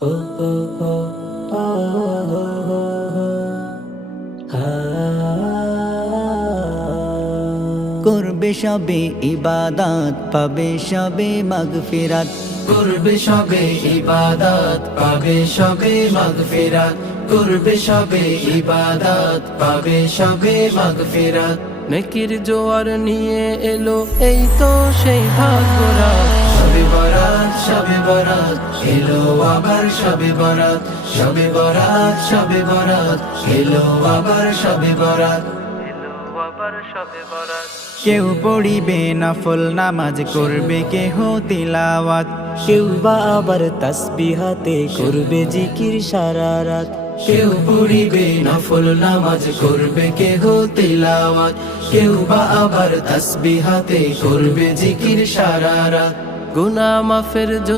ও ও ও ও করবে সবে ইবাদত পাবে সবে মাগফিরাত করবে সবে ইবাদত পাবে সবে মাগফিরাত করবে সবে ইবাদত পাবে সবে মাগফিরাত নেকির জোয়ার নিয়ে এলো এই তো সেই ভাগ্যরাত সবে বরাত সবে বরাত এলো আবার সবে বরাত সবে বরাত সবে বরাত এলো আবার সবে বরাত কেউ পড়িবে নফল নামাজ করবে কেহ তিলাওয়াত কেউ বা আবার তাসবিহাতে করবে জিকির সারা রাত কেউ পড়িবে নফল নামাজ করবে কেহ তিলাওয়াত কেউ বা আবার তাসবিহাতে করবে জিকির সারা রাত গুনাহ মাফের জন্য